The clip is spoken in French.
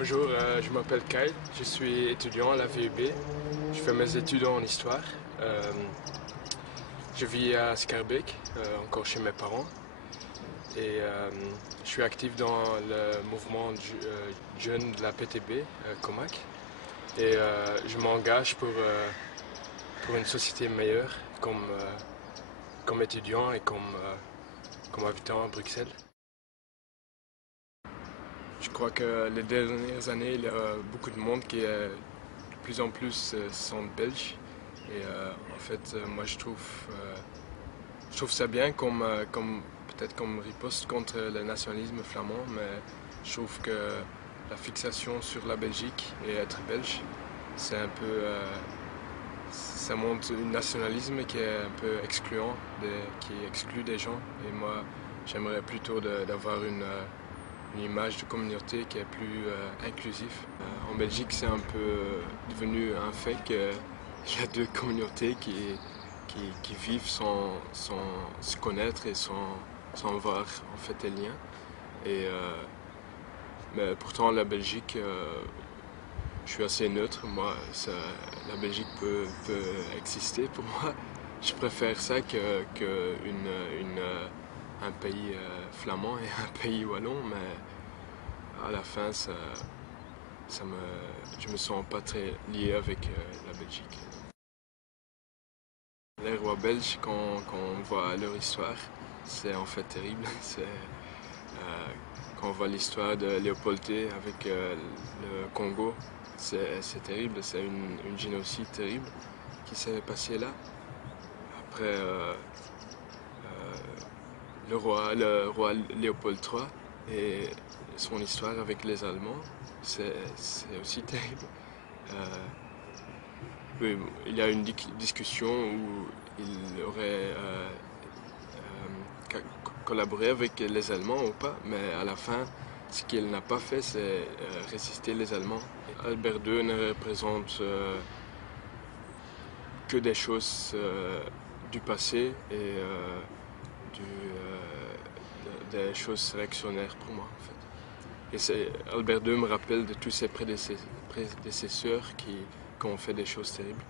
Bonjour, je m'appelle Kyle, je suis étudiant à la VUB, je fais mes études en histoire. Je vis à Schaerbeek, encore chez mes parents, et je suis actif dans le mouvement jeune de la PTB, Comac, et je m'engage pour une société meilleure comme étudiant et comme habitant à Bruxelles. Je crois que les dernières années, il y a beaucoup de monde qui est de plus en plus se sentent belges. Et en fait, moi je trouve ça bien peut-être comme riposte contre le nationalisme flamand, mais je trouve que la fixation sur la Belgique et être belge, c'est un peu, ça montre un nationalisme qui est un peu excluant, qui exclut des gens. Et moi, j'aimerais plutôt d'avoir une image de communauté qui est plus inclusive. En Belgique, c'est un peu devenu un fait qu'il y a deux communautés qui vivent sans se connaître et sans voir en fait des liens. Et, mais pourtant, la Belgique, je suis assez neutre. Moi, la Belgique peut exister pour moi. Je préfère ça un pays flamand et un pays wallon, mais à la fin, je me sens pas très lié avec la Belgique. Les rois belges, quand on voit leur histoire, c'est en fait terrible. Quand on voit l'histoire de Léopold II avec le Congo, c'est terrible, c'est une génocide terrible qui s'est passé là. Après, le roi Léopold III et son histoire avec les Allemands, c'est aussi terrible. Oui, il y a une discussion où il aurait collaboré avec les Allemands ou pas, mais à la fin, ce qu'il n'a pas fait, c'est résister les Allemands. Albert II ne représente que des choses du passé et des choses réactionnaires pour moi en fait. Et Albert II me rappelle de tous ses prédécesseurs qui ont fait des choses terribles.